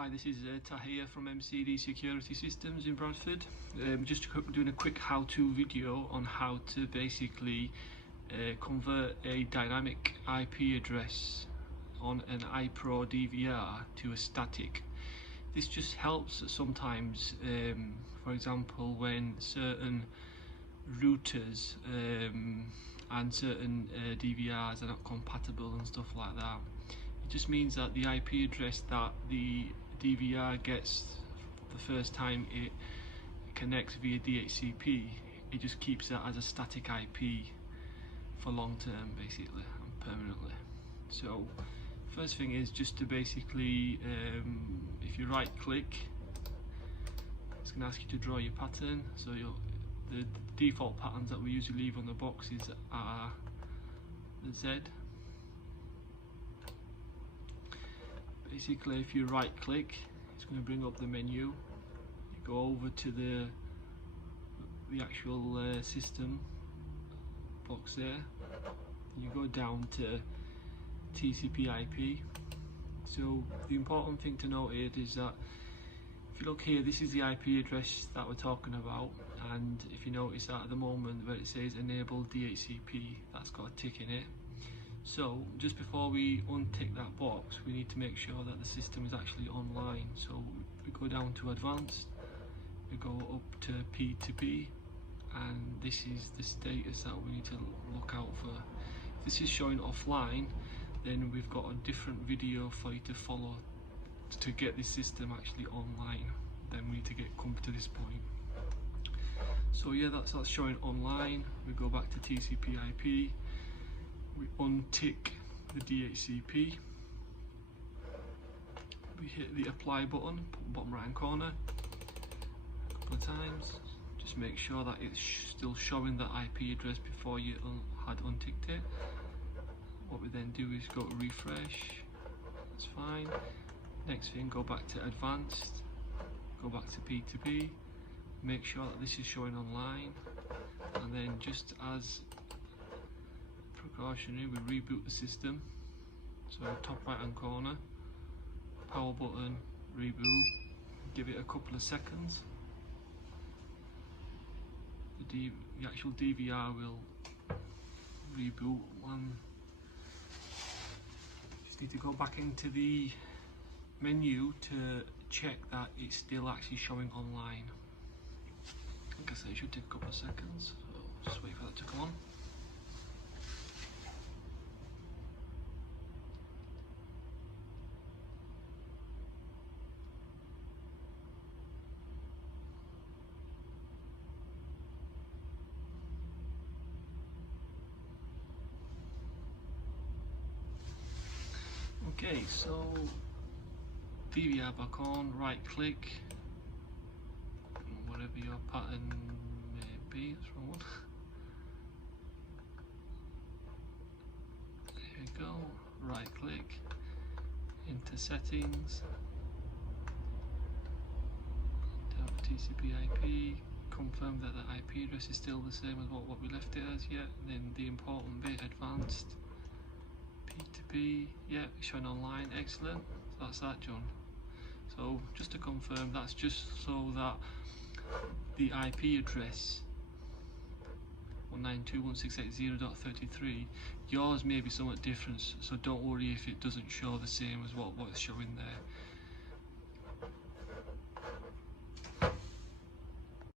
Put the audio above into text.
Hi, this is Tahir from MCD Security Systems in Bradford. Just doing a quick how-to video on how to basically convert a dynamic IP address on an ipro DVR to a static. This just helps sometimes, for example, when certain routers and certain DVRs are not compatible and stuff like that. It just means that the IP address that the DVR gets the first time it connects via DHCP, it just keeps that as a static IP for long term, basically, and permanently. So first thing is just to basically, if you right click, it's going to ask you to draw your pattern. So the default patterns that we usually leave on the boxes are the Z. Basically, if you right click, it's going to bring up the menu. You go over to the actual system box there. You go down to TCP IP. So the important thing to note here is that if you look here, this is the IP address that we're talking about, and if you notice that at the moment where it says enable DHCP, that's got a tick in it. So just before we untick that box, we need to make sure that the system is actually online. So we go down to advanced, we go up to P2P, and this is the status that we need to look out for. If this is showing offline, then we've got a different video for you to follow to get this system actually online. Then we need to come to this point. So yeah, that's showing online. We go back to TCP IP. We untick the DHCP, we hit the apply button, bottom right hand corner, a couple of times, just make sure that it's still showing that IP address before you had unticked it. What we then do is go to refresh, that's fine. Next thing, go back to advanced, go back to P2P, make sure that this is showing online, and then just as precautionary, we reboot the system. So top right hand corner, power button, reboot, give it a couple of seconds. The actual DVR will reboot. Just need to go back into the menu to check that it's still actually showing online. Like I say, it should take a couple of seconds, so just wait for that to come on. Okay, so DVR back on, right click, whatever your pattern may be, that's wrong one. There you go, right click, into settings, down to TCP IP, confirm that the IP address is still the same as what we left it as yet, then the important bit, advanced, P2P, yeah, showing online, excellent, so that's that done. So just to confirm, that's just so that the IP address 192.168.0.33, yours may be somewhat different, so don't worry if it doesn't show the same as what's showing there.